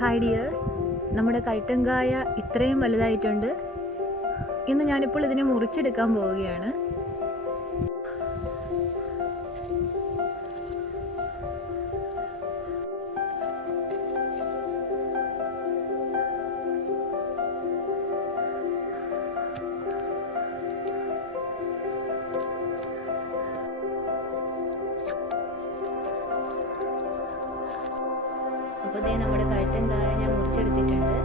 Hi dears, നമ്മുടെ കഴുത്തങ്കായ ഇത്രയും വലുതായിട്ടുണ്ട്. ഇന്ന് ഞാനിപ്പോൾ ഇതിനെ മുറിച്ചെടുക്കാൻ പോവുകയാണ്. അപ്പോൾ നമ്മുടെ കഴുത്തങ്കായ ഞാൻ മുറിച്ചെടുത്തിട്ടുണ്ട്.